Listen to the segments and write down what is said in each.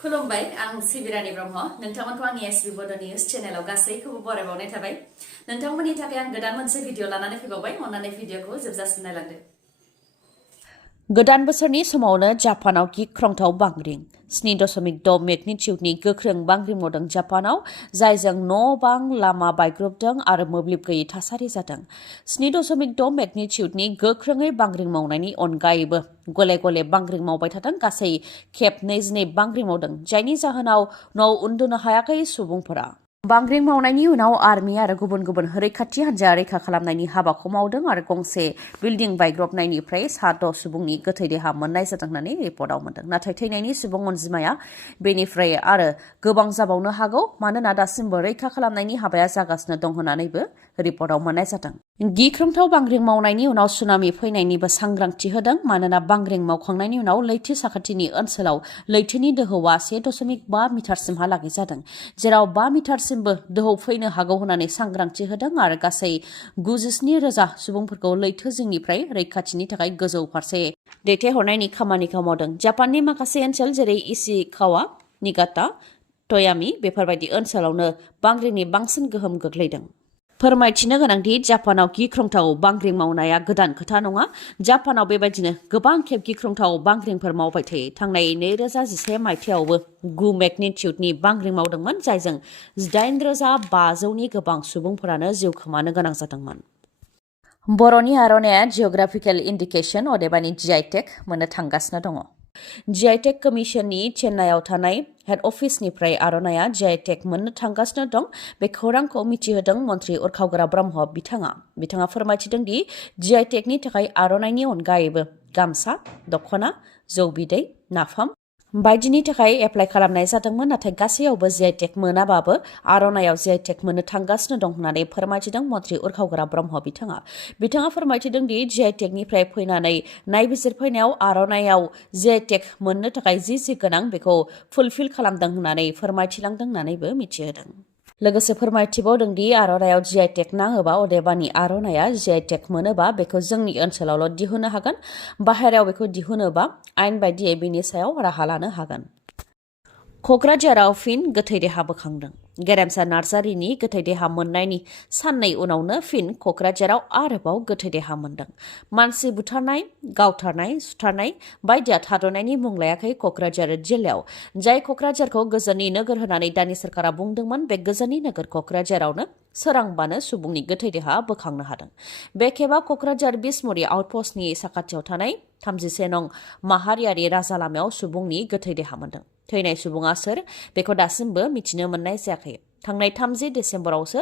खुलुमबाय आं सिबिरानि ब्रह्म नोंथांमोनखौ आंनि एसबि बड' निउज चेनेलाव गासैखौबो बरायबावनाय थाबाय नोंथांमोननि थाखाय आं गोदान मोनसे भिडिअ लानानै फैबावबाय अन्नानै भिडिअखौ जोबजासिम नायलांदो गोदान बोसोरनि समावनो जापानाव गिख्रंथाव बांग्रिं 7.6 मेगनिट्युडनि गोख्रों बांग्रिं मावदों जापानाव जायजों न' बां लामा बायग्रबदों आरो मोब्लिब गैयै थासारि जादों 7.6 मेगनिट्युडनि गोख्रोङै बांग्रिं मावनायनि अनगायैबो गले गले बांग्रिं मावबाय थादों गासै खेब 22 बांग्रिं मावदों जायनि जाहोनाव न'आव उन्दुनो हायाखै सुबुंफोरा बांग्रिं मावनायनि उनाव आर्मि आरो गुबुन गुबुन रैखाथि हान्जाया रैखा खालामनायनि हाबाखौ मावदों आरो गंसे बिल्डिं बायग्रबनायनिफ्राय 7 सुबुंनि गोथै देहा मोननाय जादों होननानै रिपर्टआव मोनदों नाथाय थैनायनि सुबुं अनजिमाया बेनिफ्राय आरो गोबां जाबावनो हागौ मानोना दासिमबो रैखा खालामनायनि हाबाया जागासिनो दं होननानैबो रिपर्टआव मोननाय जादों गिख्रंथाव बांग्रिं मावनायनि उनाव सुनामि फैनायनिबो सांग्रांथि होदों मानोना बांग्रिं मावखांनायनि उनाव लैथो साखाथिनि ओनसोलाव लैथोनि दोहौआ 1.5 मिटारसिमहालागै जादों जेराव 5 मिटारसिमबो दोहौ फैनो हागौ होननानै सांग्रांथि होदों आरो गासै 97,000 सुबुंफोरखौ लैथो जिंनिफ्राय रैखाथिनि थाखाय गोजौ फारसे दैथायहरनायनि खामानिखौ मावदों जापाननि माखासे ओनसोल जेरै इशिकावा निगाता टयामी बेफोरबायदि ओनसोलावनो बांग्रिंनि बांसिन गोहोम गोग्लैदों फोरमायथिनो गोनांदि जापानाव गिख्रंथाव बांग्रिं मावनाया गोदान खोथा नङा जापानाव बेबायदिनो गोबां खेब गिख्रंथाव बांग्रिंफोर मावबाय थायो थांनाय 2011 मायथाइयावबो 9 मेगनिट्युडनि बांग्रिं मावदोंमोन जायजों 8,500नि गोबां सुबुंफोरानो जिउ खोमानो गोनां जादोंमोन बर'नि आर'नाइया जिअग्राफिकेल इन्डिकेसन अदेबानि GI टेग मोननो थांगासिनो दङ GI टेग कमिसननि चेन्नाइआव थानाय हेड अफिसनिफ्राय आर'नाइया GI टेग मोननो थांगासिनो दं बे खौरांखौ मिथिहोदों मन्त्रि उरखावग्रा ब्रह्म बिथाङा फोरमायथिदों दि GI टेगनि थाखाय आर'नाइनि अनगायैबो गामसा दख'ना जौ बिदै नाफाम बायदिनि थाखाय एप्लाइ खालामनाय जादोंमोन नाथाय गासैयावबो GI टेग मोनाबाबो आर'नाइयाव GI टेग मोननो थांगासिनो दं होननानै फोरमायथिदों मन्त्रि उरखावग्रा ब्रह्म बिथाङा फोरमायथिदों दि GI टेगनिफ्राय फैनानै नायबिजिरफैनायाव आर'नाइयाव GI टेग मोननो थाखाय जि गोनां बेखौ फुलफिल खालामदों होननानै फोरमायथिलांदों होननानैबो मिथिहोदों लोगोसे फोरमायथिबावदों दि आर'नाइयाव GI टेग नाङोबा अदेबानि आर'नाइया GI टेग मोनोबा बेखौ जोंनि ओनसोलावल' दिहुननो हागोन बाहेरायाव बेखौ दिहुनोबा आयेन बायदियै बेनि सायाव राहा लानो हागोन क'क्राझाराव फिन गोथै देहा बोखांदों गेरेमसा नार्जारिनि गोथै देहा मोननायनि साननै उनावनो फिन क'क्राझाराव आरोबाव गोथै देहा मोनदों मानसि बुथारनाय गावथारनाय सुथारनाय बायदिया थाद'नायनि मुं लायाखै क'क्राझार जिल्लायाव जाय क'क्राझारखौ गोजोननि नोगोर होननानै दानि सोरखारा बुंदोंमोन बे गोजोननि नोगोर क'क्राझारावनो सोरांबानो सुबुंनि गोथै देहा बोखांनो हादों बे खेबा क'क्राझार बिसमुरि आउटपस्टनि साखाथियाव थानाय 31 नं माहारियारि राजा लामायाव सुबुंनि गोथै देहा मोनदों थैनाय सुबुङा सोर बेखौ दासिमबो मिथिनो मोननाय जायाखै थांनाय 30 डिसेम्बरावसो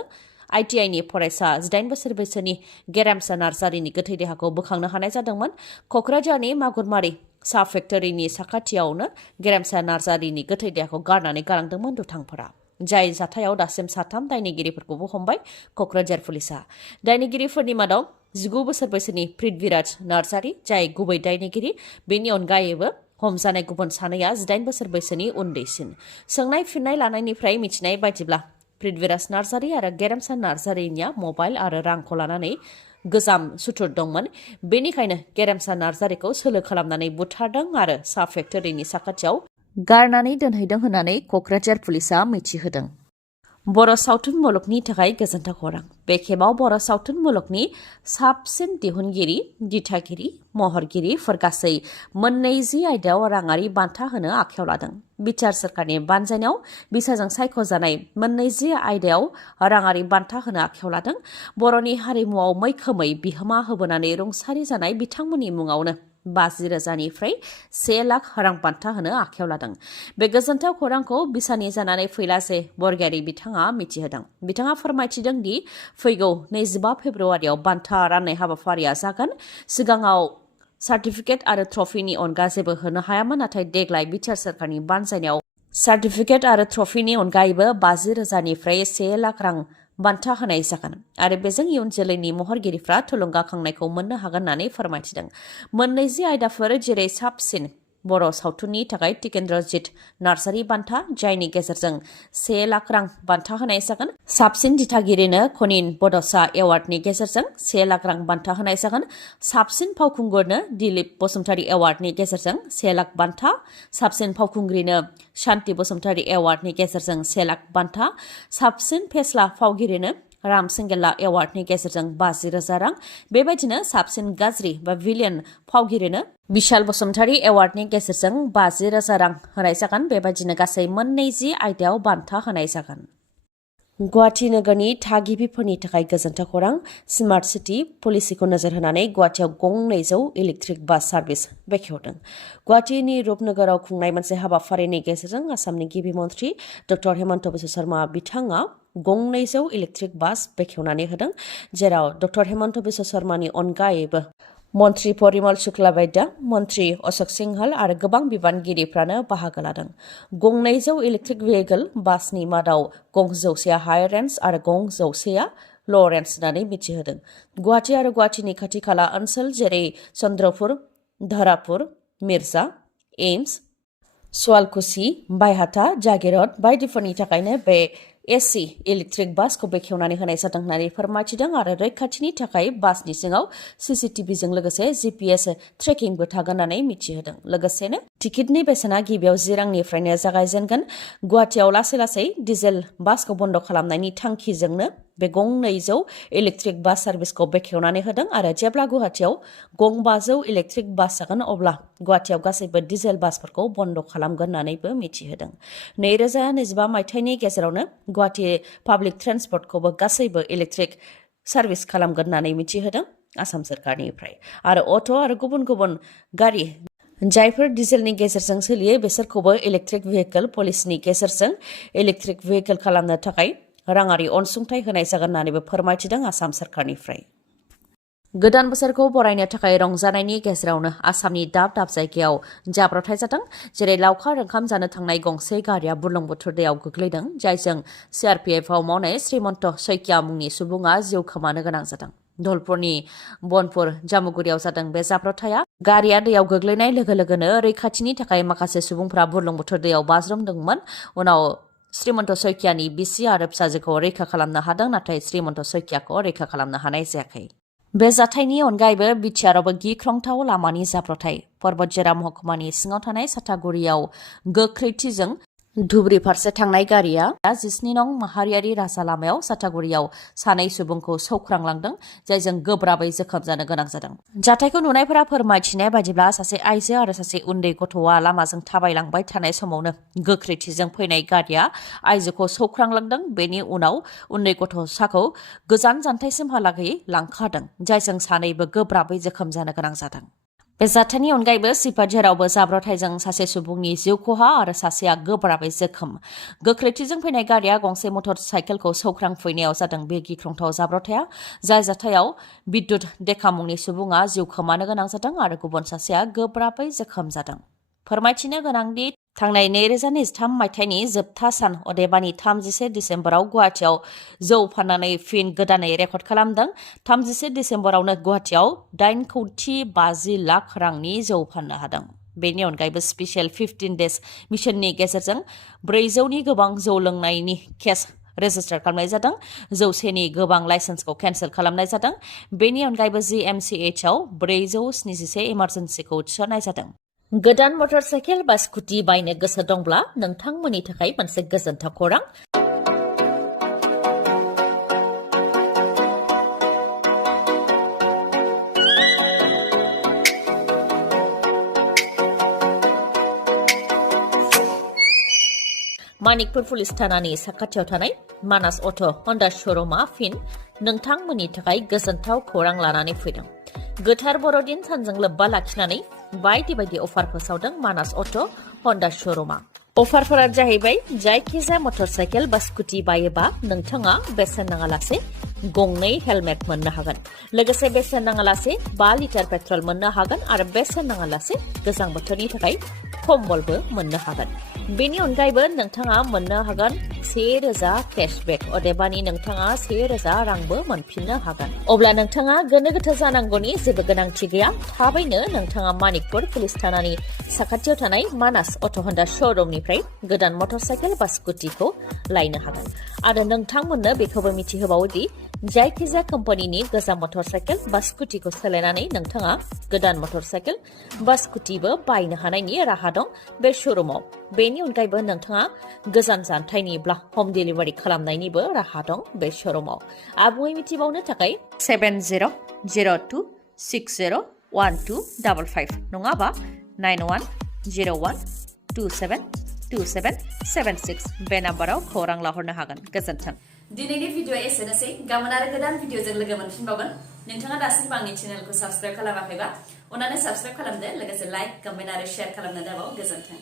ITIनि फरायसा 18 बोसोर बैसोनि गेरेमसा नार्जारिनि गोथै देहाखौ बोखांनो हानाय जादोंमोन क'क्राझारनि मागुरमारि साहा फेक्टरिनि साखाथियावनो गेरेमसा नार्जारिनि गोथै देहाखौ गारनानै गालांदोंमोन दुथांफोरा जाय जाथायाव दासिम 3 दायनिगिरिफोरखौबो हमबाय क'क्राझार पुलिसा दायनिगिरिफोरनि मादाव 19 बोसोर बैसोनि पृथ्वीराज नार्जारि जाय गुबै दायनिगिरि बेनि अनगायैबो हमजानाय गुबुन सानैया 18 बोसोर बैसोनि उन्दैसिन सोंनाय फिननाय लानायनिफ्राय मिथिनाय बायदिब्ला पृथ्वीराज नार्जारि आरो गेरेमसा नार्जारिनिया मबाइल आरो रांखौ लानानै गोजाम सुथुर दंमोन बेनिखायनो गेरेमसा नार्जारिखौ सोलो खालामनानै बुथारदों आरो साहा फेक्टरिनि साखाथियाव गारनानै दोनहैदों होननानै क'क्राझार पुलिसा मिथिहोदों बर' सावथुन मुलुगनि थाखाय गोजोनथाव खौरां बे खेबाव बर' सावथुन मुलुगनि साबसिन दिहुनगिरि दिथागिरि महरगिरिफोर गासै 20 आयदायाव राङारि बान्था होनो आखायाव लादों बिटिआर सोरखारनि बानजायनायाव बिसाजों सायख'जानाय 20 आयदायाव राङारि बान्था होनो आखायाव लादों बर'नि हारिमुआव मैखोमै बिहोमा होबोनानै रुंसारि जानाय बिथांमोननि मुङावनो 50,000निफ्राय 1 लाख रां बान्था होनो आखायाव लादों बे गोजोनथाव खौरांखौ बिसानि जानानै फैलासे बरगयारि बिथाङा मिथिहोदों बिथाङा फोरमायथिदों दि फैगौ 25 फेब्रुआरियाव बान्था राननाय हाबाफारिया जागोन सिगाङाव सार्टिफिकेट आरो ट्रफिनि अनगा जेबो होनो हायामोन नाथाय देग्लाय बिटिआर सोरखारनि बानजायनायाव सार्टिफिकेट आरो ट्रफिनि अनगायैबो 50,000निफ्राय 1 लाख रां बान्था होनाय जागोन आरो बेजों इयुन जोलैनि महरगिरिफ्रा थुलुंगाखांनायखौ मोननो हागोन होननानै फोरमायथिदों 20 आयदाफोर जेरै साबसिन बर' सावथुननि थाखाय टिकेन्द्रजित नार्जारी बान्था जायनि गेजेरजों 1 लाख रां बान्था होनाय जागोन। साबसिन दिथागिरिनो खनिन बड'सा एवार्डनि गेजेरजों 1 लाख रां बान्था होनाय जागोन। साबसिन फावखुंगुरनो दिलीप बसुमतारी एवार्डनि गेजेरजों 1 लाख बान्था। साबसिन फावखुंग्रिनो शान्ति बसुमतारी एवार्डनि गेजेरजों 1 लाख बान्था। साबसिन फेस्ला फावगिरिनो राम सिंगेला एवार्डनि गेजेरजों 50,000 रां। बेबायदिनो साबसिन गाज्रि बा भिलियन फावगिरिनो बिशाल बसुमतारी एवार्डनि गेजेरजों 50,000 रां होनाय जागोन। बेबायदिनो गासै 20 आयदायाव बान्था होनाय जागोन। गुवाहाटी नोगोरनि थागिबिफोरनि थाखाय गोजोनथाव खौरां। स्मार्ट सिटी पलिसिखौ नोजोर होनानै गुवाहाटीआव 200 इलेक्ट्रिक बास सार्भिस बेखेवदों। गुवाहाटीनि रुपनगराव खुंनाय मोनसे हाबाफारिनि गेजेरजों आसामनि गिबि मन्थ्रि डक्टर हेमन्त बिश्व शर्मा बिथाङा 200 इलेक्ट्रिक बास बेखेवनानै होदों, जेराव डक्टर हेमन्त बिश्व शर्मानि अनगायैबो मन्थ्रि परिमल शुक्लाबैद्य, मन्थ्रि अशोक सिंहाल आरो गोबां बिबानगिरिफ्रानो बाहागो लादों। 200 इलेक्ट्रिक भेहिकल बासनि मादाव 200 हाई रेन्ज आरो 200 ल' रेन्ज होननानै मिथिहोदों। गुवाहाटी आरो गुवाहाटीनि खाथि खाला ओनसोल जेरै चन्द्रपुर, धरापुर, मिर्जा, एम्स, सुवालकुसि, बायहाथा, जागिरद बायदिफोरनि थाखायनो बे एसि इलेक्ट्रिक बासखौ बेखेवनानै होनाय जादों होननानै फोरमायथिदों आरो रैखाथिनि थाखाय बासनि सिङाव CCTVजों लोगोसे GPS ट्रेकिंबो थागोन होननानै मिथिहोदों। लोगोसेनो टिकेटनि बेसेना गिबियाव 10 रांनिफ्रायनो जागायजेनगोन। गुवाहाटीआव लासै लासै डिजेल बासखौ बन्द खालामनायनि थांखिजोंनो बे 200 इलेक्ट्रिक बास सार्भिसखौ बेखेवनानै होदों आरो जेब्ला गुवाहाटीआव 500 इलेक्ट्रिक बास जागोन अब्ला गुवाहाटीआव गासैबो डिजेल बासफोरखौ बन्द खालामगोन होननानैबो मिथिहोदों। 2025 मायथाइनि गेजेरावनो गुवाहाटी पाब्लिक ट्रेन्सपर्टखौबो गासैबो इलेक्ट्रिक सार्भिस खालामगोन होननानै मिथिहोदों आसाम सोरखारनिफ्राय। आरो अट' आरो गुबुन गुबुन गारि जायफोर डिजेलनि गेजेरजों सोलियो बिसोरखौबो इलेक्ट्रिक भेहिकल पलिसिनि गेजेरजों इलेक्ट्रिक भेहिकल खालामनो थाखाय राङारि अनसुंथाइ होनाय जागोन होननानैबो फोरमायथिदों आसाम सोरखारनिफ्राय। गोदान बोसोरखौ बरायनो थाखाय रंजानायनि गेजेरावनो आसामनि दाब दाब जायगायाव जाब्रबथाय जादों। जेरै लावखार ओंखाम जानो थांनाय गंसे गारिया बुरलुंबुथुर दैयाव गोग्लैदों, जायजों CRPFआव मावनाय श्रीमन्त सैकिया मुंनि सुबुङा जिउ खोमानो गोनां जादों। धलपुरनि बनपुर जामुगुरियाव जादों बे जाब्रबथाया। गारिया दैयाव गोग्लैनाय लोगो लोगोनो रैखाथिनि थाखाय माखासे सुबुंफोरा बुरलुंबुथुर दैयाव बाज्रुमदोंमोन। उनाव श्रीमन्त सैकियानि बिसि आरो फिसाजोखौ रैखा खालामनो हादों, नाथाय श्रीमन्त सैकियाखौ रैखा खालामनो हानाय जायाखै। बे जाथायनि अनगायैबो बिटिआरआवबो गिख्रंथाव लामानि जाब्रबथाय। पर्बतजेरा महकुमानि सिङाव थानाय साथागुरियाव गोख्रैथिजों धुबुरी फारसे थांनाय गारिया 19 नं माहारियारि राजा लामायाव साथागुरियाव सानै सुबुंखौ सौख्रांलांदों, जायजों गोब्राबै जोखोम जानो गोनां जादों। जाथायखौ नुनायफोरा फोरमायथिनाय बायदिब्ला सासे आइजो आरो सासे उन्दै गथ'आ लामाजों थाबायलांबाय थानाय समावनो गोख्रैथिजों फैनाय गारिया आइजोखौ सौख्रांलांदों। बेनि उनाव उन्दै गथ'साखौ गोजान जानथायसिमहालागै लांखारदों, जायजों सानैबो गोब्राबै जोखोम जानो गोनां जादों। बे जाथायनि अनगायैबो सिपाझारावबो जाब्रबथायजों सासे सुबुंनि जिउ खहा आरो सासेया गोब्राबै जोखोम। गोख्रैथिजों फैनाय गारिया गंसे मटर साइकेलखौ सौख्रांफैनायाव जादों बे गिख्रंथाव जाब्रबथाया, जाय जाथायाव बिद्युत देखा मुंनि सुबुङा जिउ खोमानो गोनां जादों आरो गुबुन सासेया गोब्राबै जोखोम जादों। फोरमायथिनो गोनांदि थांनाय 2023 मायथाइनि जोबथा सान अदेबानि 31 डिसेम्बराव गुवाहाटीआव जौ फाननानै फिन गोदानै रेकर्ड खालामदों। 31 डिसेम्बरावनो गुवाहाटीआव 8,50 लाख रांनि जौ फाननो हादों। बेनि अनगायैबो स्पेशल 15 डेज मिशननि गेजेरजों 400नि गोबां जौ लोंनायनि केस रेजिस्टार खालामनाय जादों। 100नि गोबां लाइसेन्सखौ केन्सेल खालामनाय जादों। बेनि अनगायैबो GMCHआव 471 इमार्जेन्सिखौ थिसननाय जादों। गोदान मटर साइकेल बा स्कुटि बायनो गोसो दंब्ला नोंथांमोननि थाखाय मोनसे गोजोनथाव खौरां। मानिकपुर पुलिस थानानि साखाथियाव थानाय मानास अट' हन्डा श'रुमा फिन नोंथांमोननि थाखाय गोजोनथाव खौरां लानानै फैदों। गोथार बर'दिन सानजों लोब्बा लाखिनानै बायदि बायदि अफार फोसावदों मानास अट' हन्डा श'रुमा। अफारफोरा जाहैबाय जायखिजाया मटर साइकेल बा स्कुटि बायोबा नोंथाङा बेसेन नाङालासे गंनै हेलमेट मोननो हागोन लोगोसे बेसेन नाङालासे 5 लिटार पेट्रल मोननो हागोन आरो बेसेन नाङालासे गोजां बोथोरनि थाखाय कम्बलबो मोननो हागोन बेनि अनगायैबो नोंथाङा मोननो हागोन 1000 केशबेक अदेबानि नोंथाङा 1000 रांबो मोनफिननो हागोन अब्ला नोंथाङा गोनो गोथो जानांगौनि जेबो गोनांथि गैया थाबैनो नोंथाङा मानिकपुर पुलिस थानानि साखाथियाव थानाय मानास अट' हन्डा श'रुमनिफ्राय गोदान मटरसाइकेल बा स्कुटिखौ लायनो हागोन आरो नोंथांमोननो बेखौबो मिथिहोबावोदि जायखिजाया कम्पानिनि गोजाम मटरसाइकेल बा स्कुटिखौ सोलायनानै नोंथाङा गोदान मटरसाइकेल बा स्कुटिबो बायनो हानायनि राहा दं बे श'रुमाव बेनि अनगायैबो नोंथाङा गोजान जानथायनिब्ला होम डिलिभारि खालामनायनिबो राहा दं बे श'रुमाव आबुङै मिथिबावनो थाखाय 7002601255 नङाबा 9101272776 बे नाम्बाराव खौरां लाहरनो हागोन गोजोन्थों दिनैनि भिडिअ एसेनोसै गाबोन आरो गोदान भिडिअजों लोगो मोनफिनबावगोन नोंथाङा दासिमबो आंनि चेनेलखौ साबस्क्राइब खालामाखैबा अन्नानै साबस्क्राइब खालामदो लोगोसे लाइक कमेन्ट आरो शेयार खालामनो दाबाव गोजोन्थों